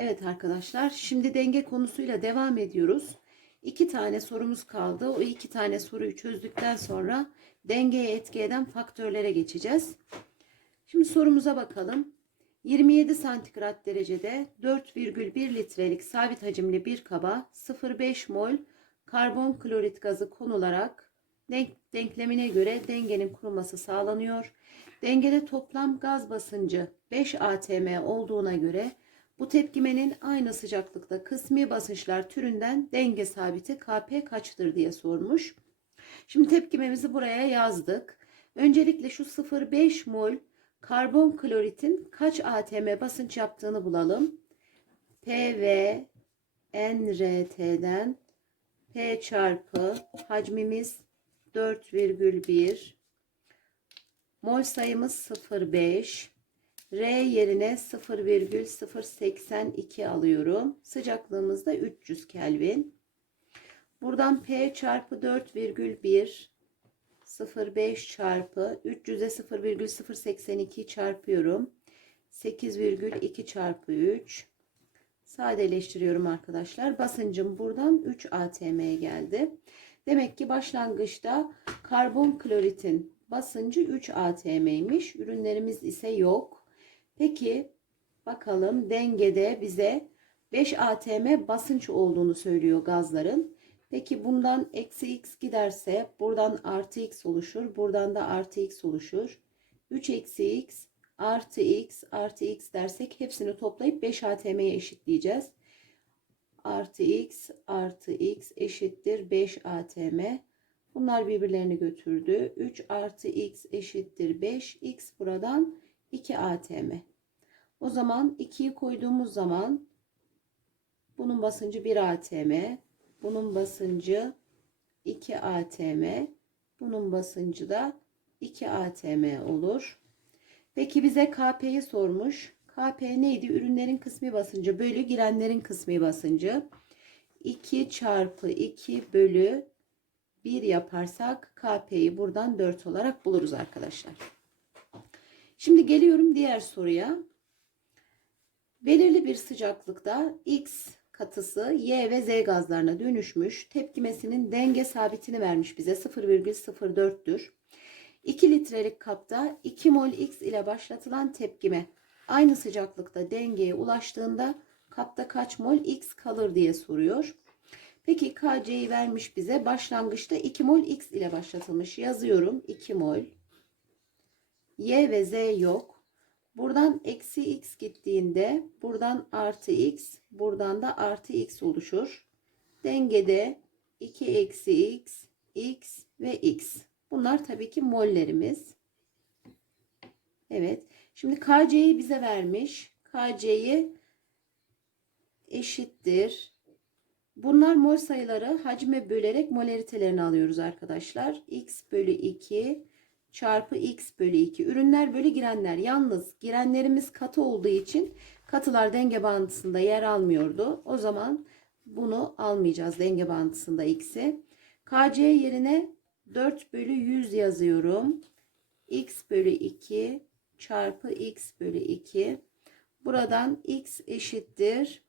Evet arkadaşlar, şimdi denge konusuyla devam ediyoruz. İki tane sorumuz kaldı. O iki tane soruyu çözdükten sonra dengeye etki eden faktörlere geçeceğiz. Şimdi sorumuza bakalım. 27 santigrat derecede 4,1 litrelik sabit hacimli bir kaba 0,5 mol karbon klorit gazı konularak denk, denklemine göre dengenin kurulması sağlanıyor. Dengede toplam gaz basıncı 5 atm olduğuna göre bu tepkimenin aynı sıcaklıkta kısmi basınçlar türünden denge sabiti Kp kaçtır diye sormuş. Şimdi tepkimemizi buraya yazdık. Öncelikle şu 0,5 mol karbon kloritin kaç atm basınç yaptığını bulalım. PV NRT'den P çarpı hacmimiz 4,1 mol sayımız 0,5 R yerine 0,082 alıyorum. Sıcaklığımız da 300 Kelvin. Buradan P çarpı 4,1 0,5 çarpı 300'e 0,082 çarpıyorum. 8,2 çarpı 3 sadeleştiriyorum arkadaşlar. Basıncım buradan 3 atm'ye geldi. Demek ki başlangıçta karbon kloritin basıncı 3 atm'ymiş. Ürünlerimiz ise yok. Peki bakalım dengede bize 5 atm basınç olduğunu söylüyor gazların. Peki bundan eksi x giderse buradan artı x oluşur. Buradan da artı x oluşur. 3 eksi x artı x artı x dersek hepsini toplayıp 5 atm'ye eşitleyeceğiz. Artı x artı x eşittir 5 atm. Bunlar birbirlerini götürdü. 3 artı x eşittir 5. x buradan 2 atm. O zaman 2'yi koyduğumuz zaman bunun basıncı 1 atm. Bunun basıncı 2 atm. Bunun basıncı da 2 atm olur. Peki bize KP'yi sormuş. KP neydi? Ürünlerin kısmi basıncı bölü girenlerin kısmi basıncı. 2 çarpı 2 bölü 1 yaparsak KP'yi buradan 4 olarak buluruz arkadaşlar. Şimdi geliyorum diğer soruya. Belirli bir sıcaklıkta X katısı Y ve Z gazlarına dönüşmüş. Tepkimesinin denge sabitini vermiş bize 0,04'tür. 2 litrelik kapta 2 mol X ile başlatılan tepkime aynı sıcaklıkta dengeye ulaştığında kapta kaç mol X kalır diye soruyor. Peki KC'yi vermiş bize. Başlangıçta 2 mol X ile başlatılmış. Yazıyorum 2 mol. Y ve Z yok. Buradan eksi X gittiğinde buradan artı X, buradan da artı X oluşur. Dengede 2 eksi X, X ve X. Bunlar tabii ki mollerimiz. Evet. Şimdi KC'yi bize vermiş. KC'yi eşittir. Bunlar mol sayıları hacme bölerek molaritelerini alıyoruz arkadaşlar. X bölü 2 çarpı X bölü 2. Ürünler bölü girenler. Yalnız girenlerimiz katı olduğu için katılar denge bağıntısında yer almıyordu. O zaman bunu almayacağız denge bağıntısında X'i. KC yerine 4 bölü 100 yazıyorum. X bölü 2 çarpı X bölü 2. Buradan X eşittir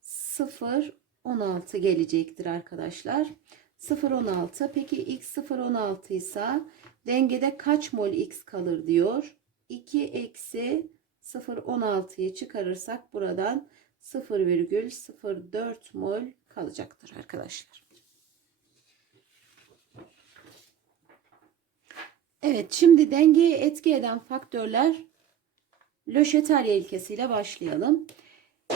0 16 gelecektir arkadaşlar. 0,16. Peki x 0,16 ise dengede kaç mol x kalır diyor. 2 eksi 0,16'yı çıkarırsak buradan 0,04 mol kalacaktır arkadaşlar. Evet şimdi dengeye etki eden faktörler Löşeterya ilkesiyle başlayalım.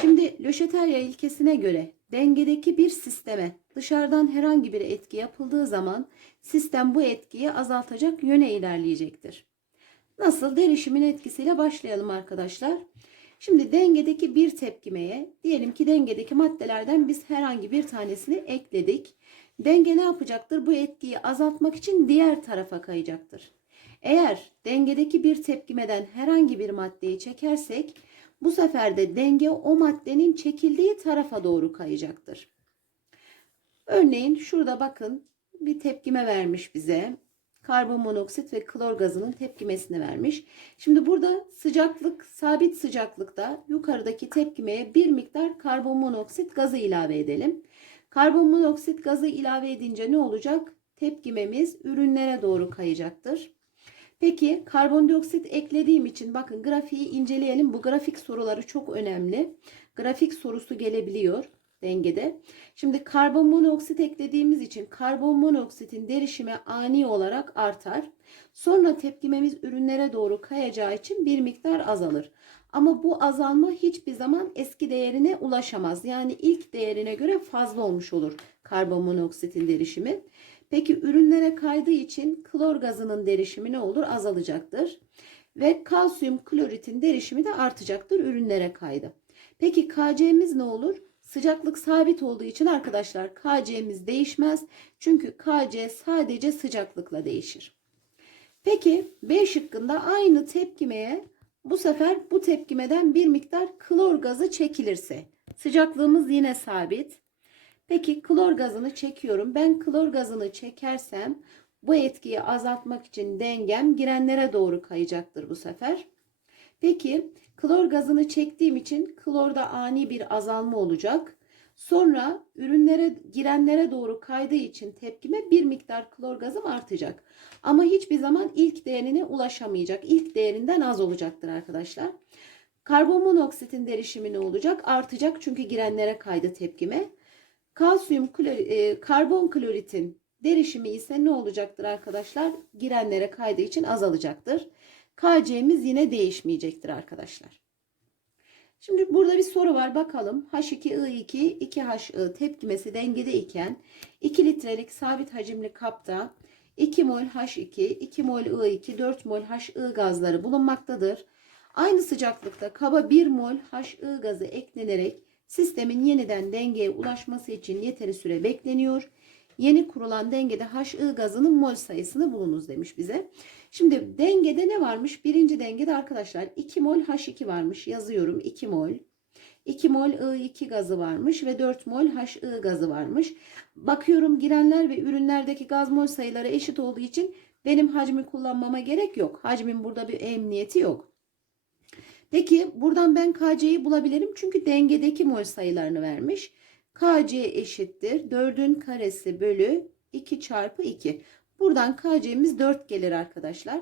Şimdi Löşeterya ilkesine göre dengedeki bir sisteme dışarıdan herhangi bir etki yapıldığı zaman sistem bu etkiyi azaltacak yöne ilerleyecektir. Nasıl? Derişimin etkisiyle başlayalım arkadaşlar. Şimdi dengedeki bir tepkimeye diyelim ki dengedeki maddelerden biz herhangi bir tanesini ekledik. Denge ne yapacaktır? Bu etkiyi azaltmak için diğer tarafa kayacaktır. Eğer dengedeki bir tepkimeden herhangi bir maddeyi çekersek bu sefer de denge o maddenin çekildiği tarafa doğru kayacaktır. Örneğin şurada bakın bir tepkime vermiş bize. karbon monoksit ve klor gazının tepkimesini vermiş. Şimdi burada sıcaklık sabit sıcaklıkta yukarıdaki tepkimeye bir miktar karbon monoksit gazı ilave edelim. Karbon monoksit gazı ilave edince ne olacak? Tepkimemiz ürünlere doğru kayacaktır. Peki karbondioksit eklediğim için bakın grafiği inceleyelim. Bu grafik soruları çok önemli. Grafik sorusu gelebiliyor dengede. Şimdi karbon monoksit eklediğimiz için karbon monoksitin derişimi ani olarak artar. Sonra tepkimemiz ürünlere doğru kayacağı için bir miktar azalır. Ama bu azalma hiçbir zaman eski değerine ulaşamaz. Yani ilk değerine göre fazla olmuş olur karbon monoksitin derişimi. Peki ürünlere kaydığı için klor gazının derişimi ne olur? Azalacaktır. Ve kalsiyum kloritin derişimi de artacaktır ürünlere kaydı. Peki KC'miz ne olur? Sıcaklık sabit olduğu için arkadaşlar KC'miz değişmez. Çünkü KC sadece sıcaklıkla değişir. Peki B şıkkında aynı tepkimeye bu sefer bu tepkimeden bir miktar klor gazı çekilirse sıcaklığımız yine sabit. Peki klor gazını çekiyorum. Ben klor gazını çekersem bu etkiyi azaltmak için dengem girenlere doğru kayacaktır bu sefer. Peki klor gazını çektiğim için klorda ani bir azalma olacak. Sonra ürünlere girenlere doğru kaydığı için tepkime bir miktar klor gazım artacak. Ama hiçbir zaman ilk değerine ulaşamayacak. İlk değerinden az olacaktır arkadaşlar. Karbon monoksitin derişimi ne olacak? Artacak çünkü girenlere kaydı tepkime. Kalsiyum klori, e, karbon kloritin derişimi ise ne olacaktır arkadaşlar? Girenlere kaydığı için azalacaktır. KC'miz yine değişmeyecektir arkadaşlar. Şimdi burada bir soru var bakalım. H2I2 2HI tepkimesi dengede iken 2 litrelik sabit hacimli kapta 2 mol H2, 2 mol I2, 4 mol HI gazları bulunmaktadır. Aynı sıcaklıkta kaba 1 mol HI gazı eklenerek sistemin yeniden dengeye ulaşması için yeteri süre bekleniyor. Yeni kurulan dengede HI gazının mol sayısını bulunuz demiş bize. Şimdi dengede ne varmış? Birinci dengede arkadaşlar 2 mol H2 varmış. Yazıyorum 2 mol. 2 mol I2 gazı varmış ve 4 mol HI gazı varmış. Bakıyorum girenler ve ürünlerdeki gaz mol sayıları eşit olduğu için benim hacmi kullanmama gerek yok. Hacmin burada bir emniyeti yok. Peki buradan ben KC'yi bulabilirim çünkü dengedeki mol sayılarını vermiş. KC eşittir 4'ün karesi bölü 2 çarpı 2. Buradan KC'miz 4 gelir arkadaşlar.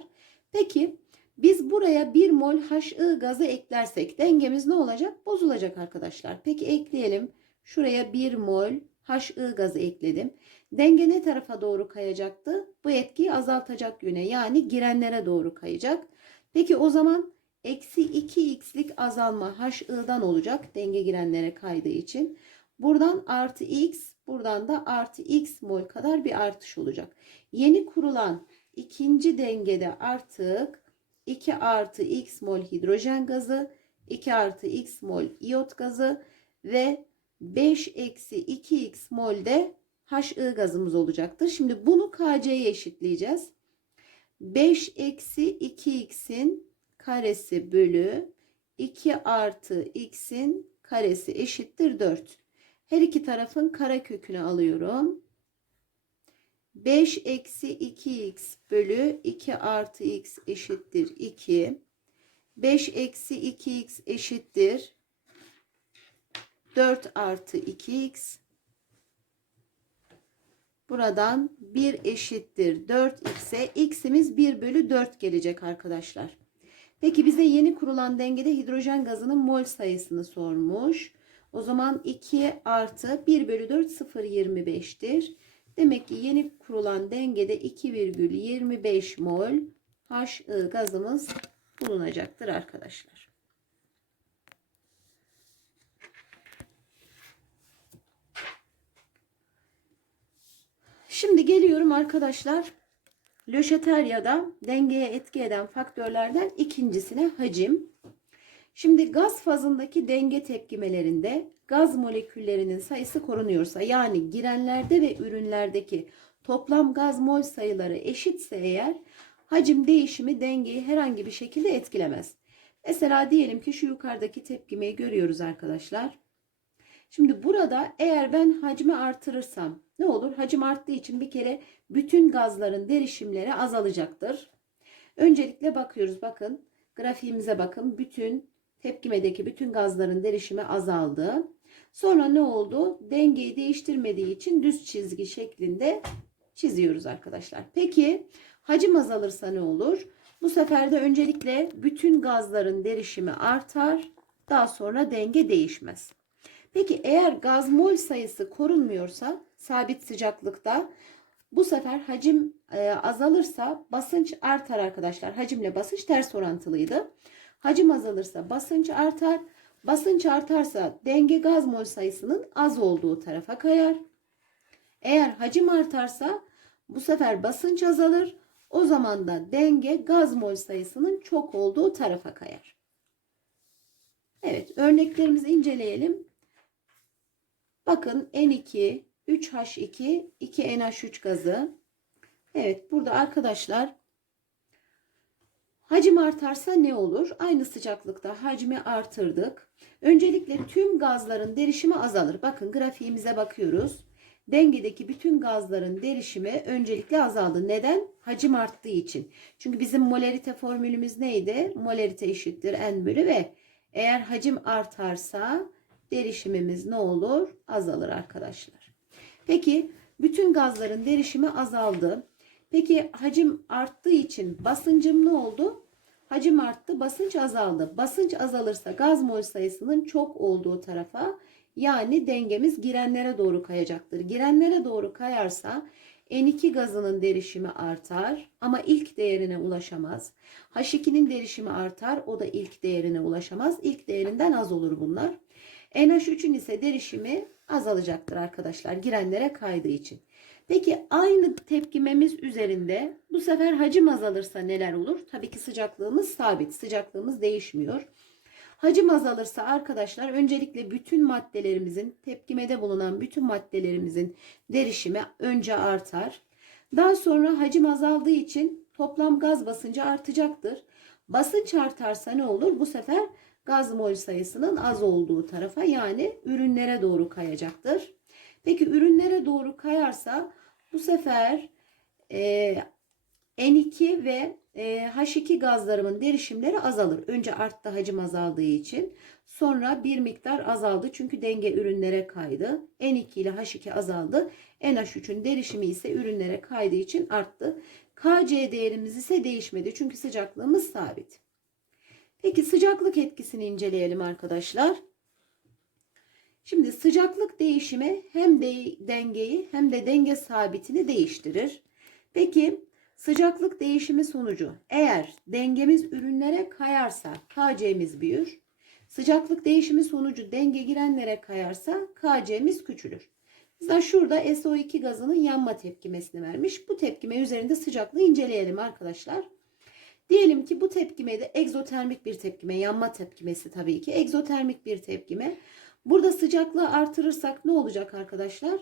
Peki biz buraya 1 mol HI gazı eklersek dengemiz ne olacak? Bozulacak arkadaşlar. Peki ekleyelim. Şuraya 1 mol HI gazı ekledim. Denge ne tarafa doğru kayacaktı? Bu etkiyi azaltacak yöne yani girenlere doğru kayacak. Peki o zaman eksi 2x'lik azalma HI'dan olacak denge girenlere kaydığı için. Buradan artı x, buradan da artı x mol kadar bir artış olacak. Yeni kurulan ikinci dengede artık 2 artı x mol hidrojen gazı, 2 artı x mol iot gazı ve 5 eksi 2x mol de HI gazımız olacaktır. Şimdi bunu KC'ye eşitleyeceğiz. 5 eksi 2x'in karesi bölü 2 artı x'in karesi eşittir 4. Her iki tarafın kare kökünü alıyorum. 5 eksi 2x bölü 2 artı x eşittir 2. 5 eksi 2x eşittir 4 artı 2x. Buradan 1 eşittir 4x'e x'imiz 1 bölü 4 gelecek arkadaşlar. Peki bize yeni kurulan dengede hidrojen gazının mol sayısını sormuş. O zaman 2 artı 1 bölü 4 0,25'tir. Demek ki yeni kurulan dengede 2,25 mol HI gazımız bulunacaktır arkadaşlar. Şimdi geliyorum arkadaşlar. Löşeterya'da dengeye etki eden faktörlerden ikincisine hacim. Şimdi gaz fazındaki denge tepkimelerinde gaz moleküllerinin sayısı korunuyorsa yani girenlerde ve ürünlerdeki toplam gaz mol sayıları eşitse eğer hacim değişimi dengeyi herhangi bir şekilde etkilemez. Mesela diyelim ki şu yukarıdaki tepkimeyi görüyoruz arkadaşlar. Şimdi burada eğer ben hacmi artırırsam ne olur? Hacim arttığı için bir kere bütün gazların derişimleri azalacaktır. Öncelikle bakıyoruz. Bakın grafiğimize bakın. Bütün tepkimedeki bütün gazların derişimi azaldı. Sonra ne oldu? Dengeyi değiştirmediği için düz çizgi şeklinde çiziyoruz arkadaşlar. Peki hacim azalırsa ne olur? Bu sefer de öncelikle bütün gazların derişimi artar. Daha sonra denge değişmez. Peki eğer gaz mol sayısı korunmuyorsa sabit sıcaklıkta bu sefer hacim e, azalırsa basınç artar arkadaşlar. Hacimle basınç ters orantılıydı. Hacim azalırsa basınç artar. Basınç artarsa denge gaz mol sayısının az olduğu tarafa kayar. Eğer hacim artarsa bu sefer basınç azalır. O zaman da denge gaz mol sayısının çok olduğu tarafa kayar. Evet örneklerimizi inceleyelim. Bakın N2, 3H2, 2NH3 gazı. Evet burada arkadaşlar hacim artarsa ne olur? Aynı sıcaklıkta hacmi artırdık. Öncelikle tüm gazların derişimi azalır. Bakın grafiğimize bakıyoruz. Dengedeki bütün gazların derişimi öncelikle azaldı. Neden? Hacim arttığı için. Çünkü bizim molarite formülümüz neydi? Molarite eşittir N bölü V. Eğer hacim artarsa derişimimiz ne olur? Azalır arkadaşlar. Peki bütün gazların derişimi azaldı. Peki hacim arttığı için basıncım ne oldu? Hacim arttı, basınç azaldı. Basınç azalırsa gaz mol sayısının çok olduğu tarafa yani dengemiz girenlere doğru kayacaktır. Girenlere doğru kayarsa N2 gazının derişimi artar ama ilk değerine ulaşamaz. H2'nin derişimi artar o da ilk değerine ulaşamaz. İlk değerinden az olur bunlar. NH3'ün ise derişimi azalacaktır arkadaşlar girenlere kaydığı için. Peki aynı tepkimemiz üzerinde bu sefer hacim azalırsa neler olur? Tabii ki sıcaklığımız sabit. Sıcaklığımız değişmiyor. Hacim azalırsa arkadaşlar öncelikle bütün maddelerimizin tepkimede bulunan bütün maddelerimizin derişimi önce artar. Daha sonra hacim azaldığı için toplam gaz basıncı artacaktır. Basınç artarsa ne olur? Bu sefer gaz mol sayısının az olduğu tarafa yani ürünlere doğru kayacaktır. Peki ürünlere doğru kayarsa bu sefer e, N2 ve e, H2 gazlarımın derişimleri azalır. Önce arttı hacim azaldığı için. Sonra bir miktar azaldı çünkü denge ürünlere kaydı. N2 ile H2 azaldı. NH3'ün derişimi ise ürünlere kaydığı için arttı. KC değerimiz ise değişmedi çünkü sıcaklığımız sabit. Peki sıcaklık etkisini inceleyelim arkadaşlar. Şimdi sıcaklık değişimi hem de dengeyi hem de denge sabitini değiştirir. Peki sıcaklık değişimi sonucu eğer dengemiz ürünlere kayarsa KC'miz büyür. Sıcaklık değişimi sonucu denge girenlere kayarsa KC'miz küçülür. Bizden şurada SO2 gazının yanma tepkimesini vermiş. Bu tepkime üzerinde sıcaklığı inceleyelim arkadaşlar. Diyelim ki bu tepkime de egzotermik bir tepkime, yanma tepkimesi tabii ki. Egzotermik bir tepkime. Burada sıcaklığı artırırsak ne olacak arkadaşlar?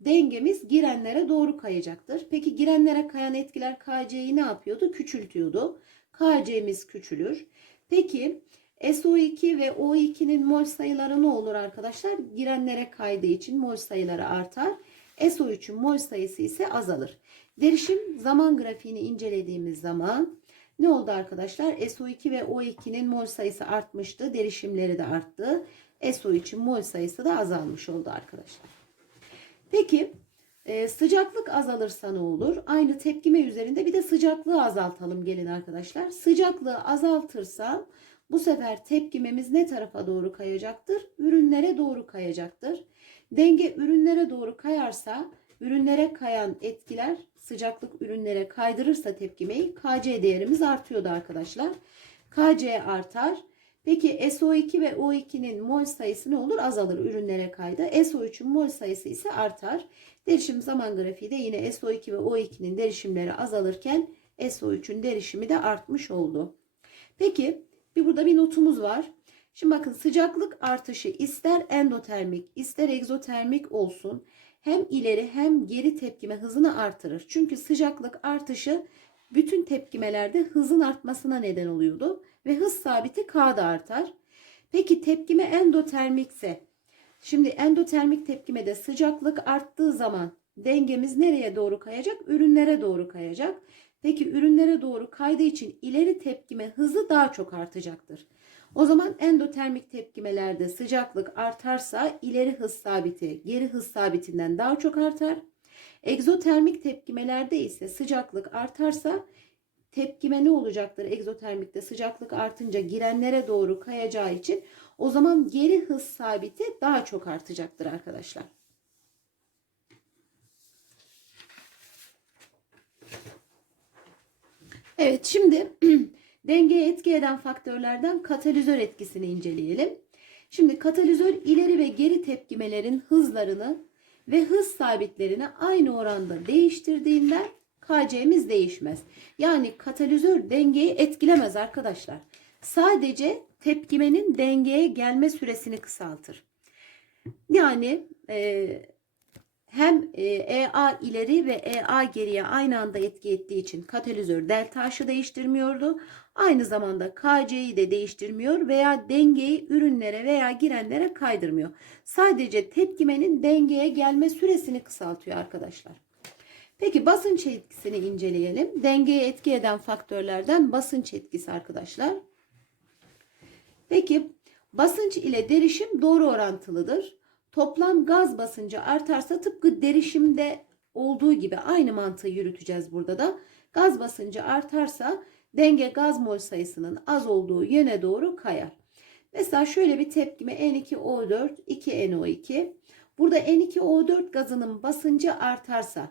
Dengemiz girenlere doğru kayacaktır. Peki girenlere kayan etkiler KC'yi ne yapıyordu? Küçültüyordu. KC'miz küçülür. Peki SO2 ve O2'nin mol sayıları ne olur arkadaşlar? Girenlere kaydığı için mol sayıları artar. SO3'ün mol sayısı ise azalır. Derişim zaman grafiğini incelediğimiz zaman ne oldu arkadaşlar? SO2 ve O2'nin mol sayısı artmıştı. Derişimleri de arttı. SO3'ün mol sayısı da azalmış oldu arkadaşlar. Peki e, sıcaklık azalırsa ne olur? Aynı tepkime üzerinde bir de sıcaklığı azaltalım gelin arkadaşlar. Sıcaklığı azaltırsam bu sefer tepkimemiz ne tarafa doğru kayacaktır? Ürünlere doğru kayacaktır. Denge ürünlere doğru kayarsa ürünlere kayan etkiler sıcaklık ürünlere kaydırırsa tepkimeyi KC değerimiz artıyordu arkadaşlar. KC artar. Peki SO2 ve O2'nin mol sayısı ne olur? Azalır ürünlere kaydı. SO3'ün mol sayısı ise artar. Derişim zaman grafiği de yine SO2 ve O2'nin derişimleri azalırken SO3'ün derişimi de artmış oldu. Peki bir burada bir notumuz var. Şimdi bakın sıcaklık artışı ister endotermik ister egzotermik olsun hem ileri hem geri tepkime hızını artırır. Çünkü sıcaklık artışı bütün tepkimelerde hızın artmasına neden oluyordu ve hız sabiti K da artar. Peki tepkime endotermikse Şimdi endotermik tepkimede sıcaklık arttığı zaman dengemiz nereye doğru kayacak? Ürünlere doğru kayacak. Peki ürünlere doğru kaydığı için ileri tepkime hızı daha çok artacaktır. O zaman endotermik tepkimelerde sıcaklık artarsa ileri hız sabiti geri hız sabitinden daha çok artar. Egzotermik tepkimelerde ise sıcaklık artarsa tepkime ne olacaktır? Egzotermikte sıcaklık artınca girenlere doğru kayacağı için o zaman geri hız sabiti daha çok artacaktır arkadaşlar. Evet şimdi dengeye etki eden faktörlerden katalizör etkisini inceleyelim. Şimdi katalizör ileri ve geri tepkimelerin hızlarını ve hız sabitlerini aynı oranda değiştirdiğinden KC'miz değişmez. Yani katalizör dengeyi etkilemez arkadaşlar. Sadece tepkimenin dengeye gelme süresini kısaltır. Yani e, hem e, EA ileri ve EA geriye aynı anda etki ettiği için katalizör delta H'ı değiştirmiyordu. Aynı zamanda KC'yi de değiştirmiyor veya dengeyi ürünlere veya girenlere kaydırmıyor. Sadece tepkimenin dengeye gelme süresini kısaltıyor arkadaşlar. Peki basınç etkisini inceleyelim. Dengeye etki eden faktörlerden basınç etkisi arkadaşlar. Peki basınç ile derişim doğru orantılıdır. Toplam gaz basıncı artarsa tıpkı derişimde olduğu gibi aynı mantığı yürüteceğiz burada da. Gaz basıncı artarsa denge gaz mol sayısının az olduğu yöne doğru kayar. Mesela şöyle bir tepkime N2O4 2NO2. Burada N2O4 gazının basıncı artarsa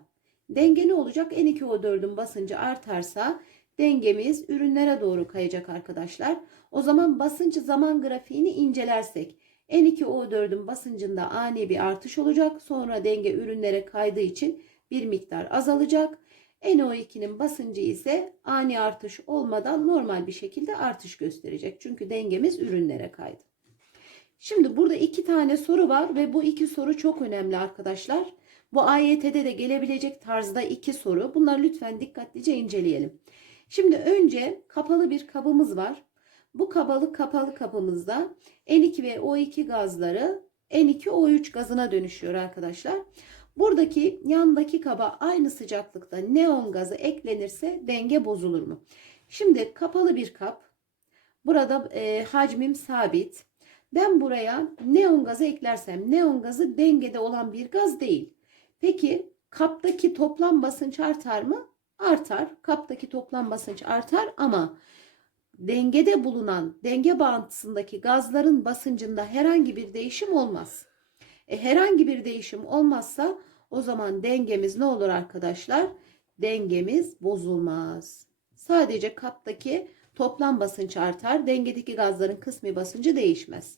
denge ne olacak? N2O4'ün basıncı artarsa dengemiz ürünlere doğru kayacak arkadaşlar. O zaman basınç zaman grafiğini incelersek N2O4'ün basıncında ani bir artış olacak. Sonra denge ürünlere kaydığı için bir miktar azalacak. NO2'nin basıncı ise ani artış olmadan normal bir şekilde artış gösterecek. Çünkü dengemiz ürünlere kaydı. Şimdi burada iki tane soru var ve bu iki soru çok önemli arkadaşlar. Bu AYT'de de gelebilecek tarzda iki soru. Bunları lütfen dikkatlice inceleyelim. Şimdi önce kapalı bir kabımız var. Bu kabalı kapalı kabımızda N2 ve O2 gazları N2O3 gazına dönüşüyor arkadaşlar. Buradaki yandaki kaba aynı sıcaklıkta neon gazı eklenirse denge bozulur mu? Şimdi kapalı bir kap. Burada e, hacmim sabit. Ben buraya neon gazı eklersem neon gazı dengede olan bir gaz değil. Peki kaptaki toplam basınç artar mı? Artar. Kaptaki toplam basınç artar ama dengede bulunan denge bağıntısındaki gazların basıncında herhangi bir değişim olmaz. E, herhangi bir değişim olmazsa o zaman dengemiz ne olur arkadaşlar? Dengemiz bozulmaz. Sadece kaptaki toplam basınç artar. Dengedeki gazların kısmi basıncı değişmez.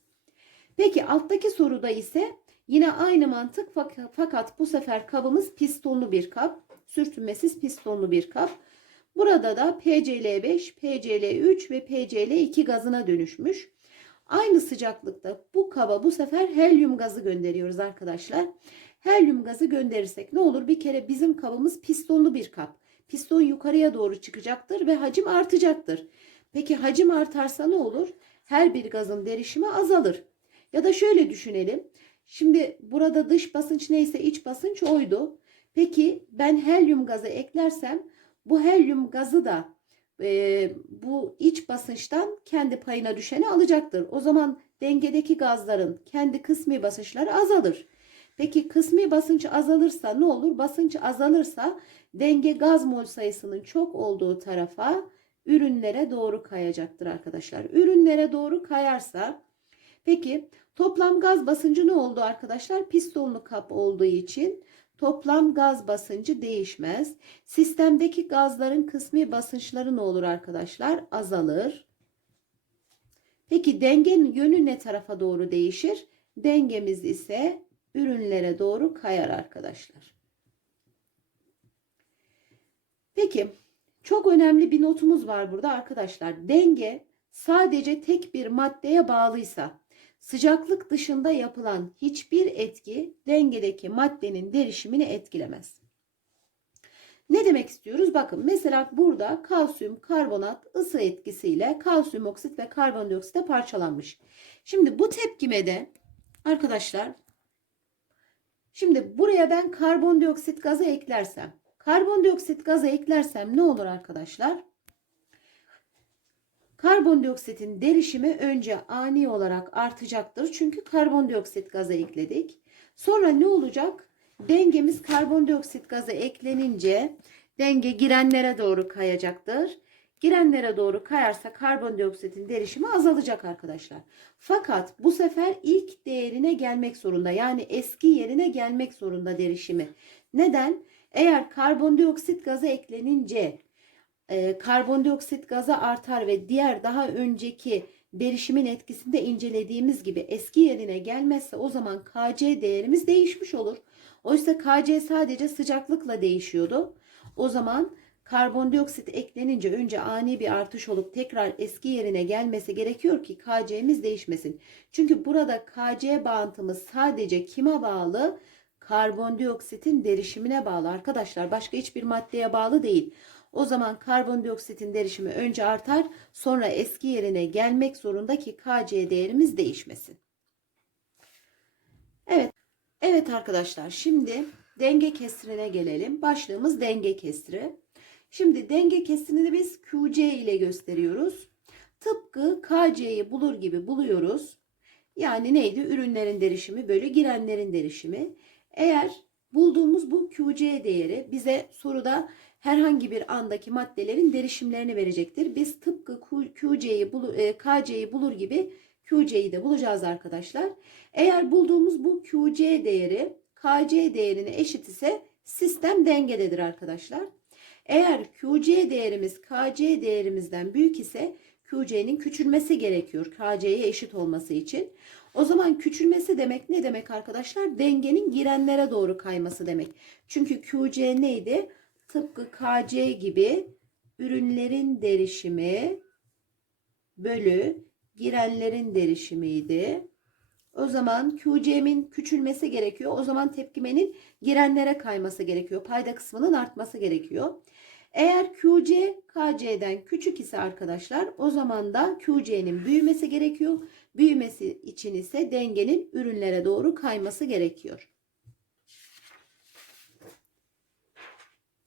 Peki alttaki soruda ise yine aynı mantık fakat bu sefer kabımız pistonlu bir kap. Sürtünmesiz pistonlu bir kap. Burada da PCl5, PCl3 ve PCl2 gazına dönüşmüş. Aynı sıcaklıkta bu kaba bu sefer helyum gazı gönderiyoruz arkadaşlar. Helyum gazı gönderirsek ne olur? Bir kere bizim kabımız pistonlu bir kap. Piston yukarıya doğru çıkacaktır ve hacim artacaktır. Peki hacim artarsa ne olur? Her bir gazın derişimi azalır. Ya da şöyle düşünelim. Şimdi burada dış basınç neyse iç basınç oydu. Peki ben helyum gazı eklersem bu helyum gazı da e, bu iç basınçtan kendi payına düşeni alacaktır. O zaman dengedeki gazların kendi kısmi basınçları azalır. Peki kısmi basınç azalırsa ne olur? Basınç azalırsa denge gaz mol sayısının çok olduğu tarafa ürünlere doğru kayacaktır arkadaşlar. Ürünlere doğru kayarsa peki toplam gaz basıncı ne oldu arkadaşlar? Pistonlu kap olduğu için Toplam gaz basıncı değişmez. Sistemdeki gazların kısmi basınçları ne olur arkadaşlar? Azalır. Peki dengenin yönü ne tarafa doğru değişir? Dengemiz ise ürünlere doğru kayar arkadaşlar. Peki çok önemli bir notumuz var burada arkadaşlar. Denge sadece tek bir maddeye bağlıysa Sıcaklık dışında yapılan hiçbir etki dengedeki maddenin derişimini etkilemez. Ne demek istiyoruz? Bakın mesela burada kalsiyum karbonat ısı etkisiyle kalsiyum oksit ve karbondioksite parçalanmış. Şimdi bu tepkimede arkadaşlar Şimdi buraya ben karbondioksit gazı eklersem, karbondioksit gazı eklersem ne olur arkadaşlar? Karbondioksitin derişimi önce ani olarak artacaktır. Çünkü karbondioksit gazı ekledik. Sonra ne olacak? Dengemiz karbondioksit gazı eklenince denge girenlere doğru kayacaktır. Girenlere doğru kayarsa karbondioksitin derişimi azalacak arkadaşlar. Fakat bu sefer ilk değerine gelmek zorunda. Yani eski yerine gelmek zorunda derişimi. Neden? Eğer karbondioksit gazı eklenince e, karbondioksit gazı artar ve diğer daha önceki derişimin etkisinde incelediğimiz gibi eski yerine gelmezse o zaman Kc değerimiz değişmiş olur. Oysa Kc sadece sıcaklıkla değişiyordu. O zaman karbondioksit eklenince önce ani bir artış olup tekrar eski yerine gelmesi gerekiyor ki Kc'miz değişmesin. Çünkü burada Kc bağıntımız sadece kime bağlı? Karbondioksitin derişimine bağlı arkadaşlar. Başka hiçbir maddeye bağlı değil. O zaman karbondioksitin derişimi önce artar, sonra eski yerine gelmek zorunda ki Kc değerimiz değişmesin. Evet. Evet arkadaşlar, şimdi denge kesirine gelelim. Başlığımız denge kesiri. Şimdi denge kesirini biz QC ile gösteriyoruz. Tıpkı KC'yi bulur gibi buluyoruz. Yani neydi? Ürünlerin derişimi bölü girenlerin derişimi. Eğer bulduğumuz bu QC değeri bize soruda herhangi bir andaki maddelerin derişimlerini verecektir. Biz tıpkı QC'yi bulu, e, KC'yi bulur gibi QC'yi de bulacağız arkadaşlar. Eğer bulduğumuz bu QC değeri KC değerine eşit ise sistem dengededir arkadaşlar. Eğer QC değerimiz KC değerimizden büyük ise QC'nin küçülmesi gerekiyor KC'ye eşit olması için. O zaman küçülmesi demek ne demek arkadaşlar? Dengenin girenlere doğru kayması demek. Çünkü QC neydi? Tıpkı KC gibi ürünlerin derişimi bölü girenlerin derişimiydi. O zaman QC'min küçülmesi gerekiyor. O zaman tepkimenin girenlere kayması gerekiyor. Payda kısmının artması gerekiyor. Eğer QC KC'den küçük ise arkadaşlar o zaman da QC'nin büyümesi gerekiyor. Büyümesi için ise dengenin ürünlere doğru kayması gerekiyor.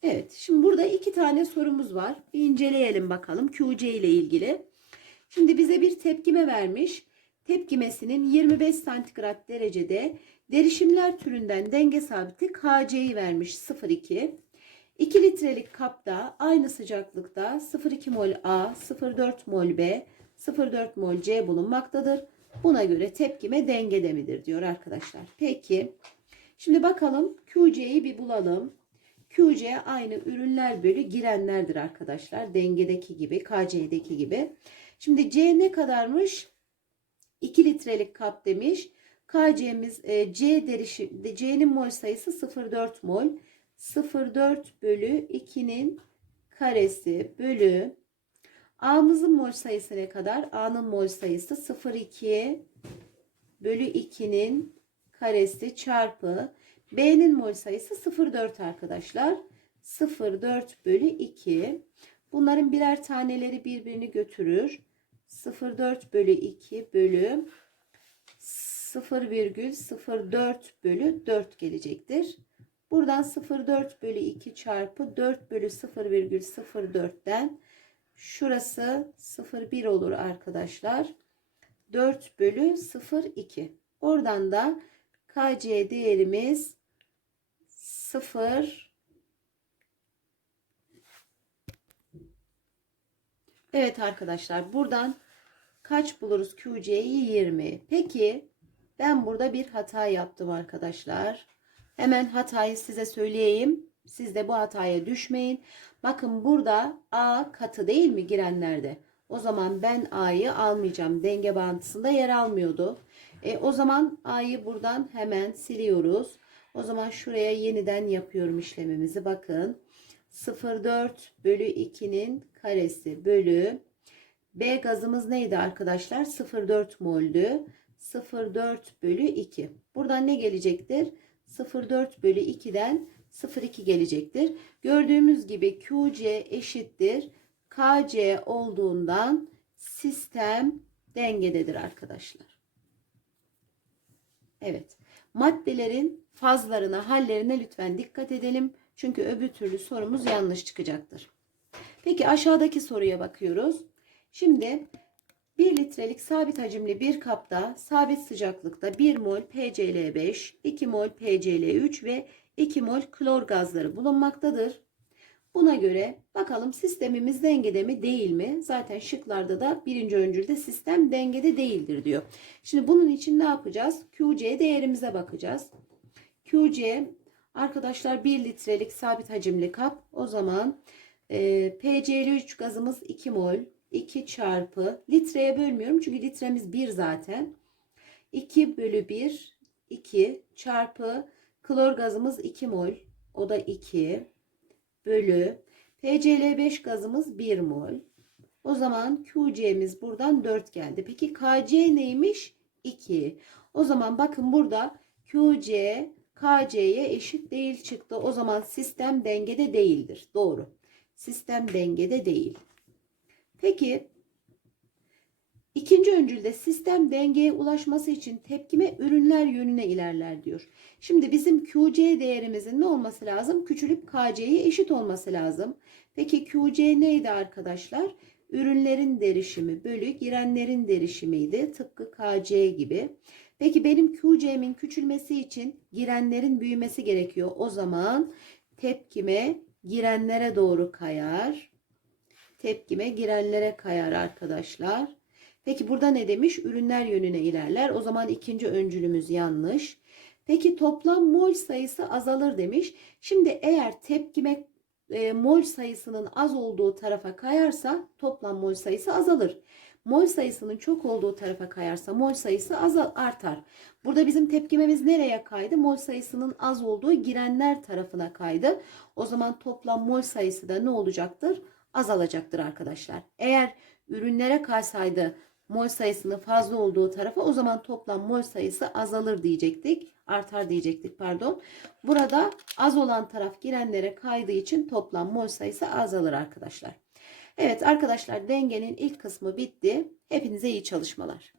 Evet şimdi burada iki tane sorumuz var. Bir inceleyelim bakalım QC ile ilgili. Şimdi bize bir tepkime vermiş. Tepkimesinin 25 santigrat derecede derişimler türünden denge sabiti KC'yi vermiş 0,2. 2 litrelik kapta aynı sıcaklıkta 0,2 mol A, 0,4 mol B, 0,4 mol C bulunmaktadır. Buna göre tepkime dengede midir diyor arkadaşlar. Peki şimdi bakalım QC'yi bir bulalım. QC aynı ürünler bölü girenlerdir arkadaşlar. Dengedeki gibi, KC'deki gibi. Şimdi C ne kadarmış? 2 litrelik kap demiş. KC'miz e, C derişi C'nin mol sayısı 0,4 mol. 0,4 bölü 2'nin karesi bölü A'mızın mol sayısı ne kadar? A'nın mol sayısı 0,2 bölü 2'nin karesi çarpı B'nin mol sayısı 0,4 arkadaşlar. 0,4 bölü 2. Bunların birer taneleri birbirini götürür. 0,4 bölü 2 bölü 0,04 bölü 4 gelecektir. Buradan 0,4 bölü 2 çarpı 4 bölü 0,04'ten şurası 0,1 olur arkadaşlar. 4 bölü 0,2. Oradan da KC değerimiz 0 Evet arkadaşlar buradan kaç buluruz QC'yi 20. Peki ben burada bir hata yaptım arkadaşlar. Hemen hatayı size söyleyeyim. Siz de bu hataya düşmeyin. Bakın burada A katı değil mi girenlerde? O zaman ben A'yı almayacağım. Denge bağıntısında yer almıyordu. E, o zaman A'yı buradan hemen siliyoruz. O zaman şuraya yeniden yapıyorum işlemimizi. Bakın 0,4 bölü 2'nin karesi bölü B gazımız neydi arkadaşlar? 0,4 moldü. 0,4 bölü 2. Buradan ne gelecektir? 0,4 bölü 2'den 0,2 gelecektir. Gördüğümüz gibi QC eşittir. KC olduğundan sistem dengededir arkadaşlar. Evet. Maddelerin fazlarına, hallerine lütfen dikkat edelim. Çünkü öbür türlü sorumuz yanlış çıkacaktır. Peki aşağıdaki soruya bakıyoruz. Şimdi 1 litrelik sabit hacimli bir kapta sabit sıcaklıkta 1 mol PCl5, 2 mol PCl3 ve 2 mol klor gazları bulunmaktadır. Buna göre bakalım sistemimiz dengede mi değil mi? Zaten şıklarda da birinci öncülde sistem dengede değildir diyor. Şimdi bunun için ne yapacağız? QC değerimize bakacağız. QC arkadaşlar 1 litrelik sabit hacimli kap. O zaman e, PCl3 gazımız 2 mol. 2 çarpı litreye bölmüyorum çünkü litremiz 1 zaten. 2 bölü 1 2 çarpı klor gazımız 2 mol. O da 2 bölü PCl5 gazımız 1 mol. O zaman QC'miz buradan 4 geldi. Peki KC neymiş? 2. O zaman bakın burada QC KC'ye eşit değil çıktı. O zaman sistem dengede değildir. Doğru. Sistem dengede değil. Peki ikinci öncülde sistem dengeye ulaşması için tepkime ürünler yönüne ilerler diyor. Şimdi bizim QC değerimizin ne olması lazım? Küçülüp KC'ye eşit olması lazım. Peki QC neydi arkadaşlar? Ürünlerin derişimi bölü girenlerin derişimiydi. Tıpkı KC gibi. Peki benim QC'min küçülmesi için girenlerin büyümesi gerekiyor. O zaman tepkime girenlere doğru kayar. Tepkime girenlere kayar arkadaşlar. Peki burada ne demiş? Ürünler yönüne ilerler. O zaman ikinci öncülümüz yanlış. Peki toplam mol sayısı azalır demiş. Şimdi eğer tepkime e, mol sayısının az olduğu tarafa kayarsa toplam mol sayısı azalır. Mol sayısının çok olduğu tarafa kayarsa mol sayısı azal artar. Burada bizim tepkimemiz nereye kaydı? Mol sayısının az olduğu girenler tarafına kaydı. O zaman toplam mol sayısı da ne olacaktır? Azalacaktır arkadaşlar. Eğer ürünlere kaysaydı mol sayısının fazla olduğu tarafa o zaman toplam mol sayısı azalır diyecektik. Artar diyecektik pardon. Burada az olan taraf girenlere kaydığı için toplam mol sayısı azalır arkadaşlar. Evet arkadaşlar dengenin ilk kısmı bitti. Hepinize iyi çalışmalar.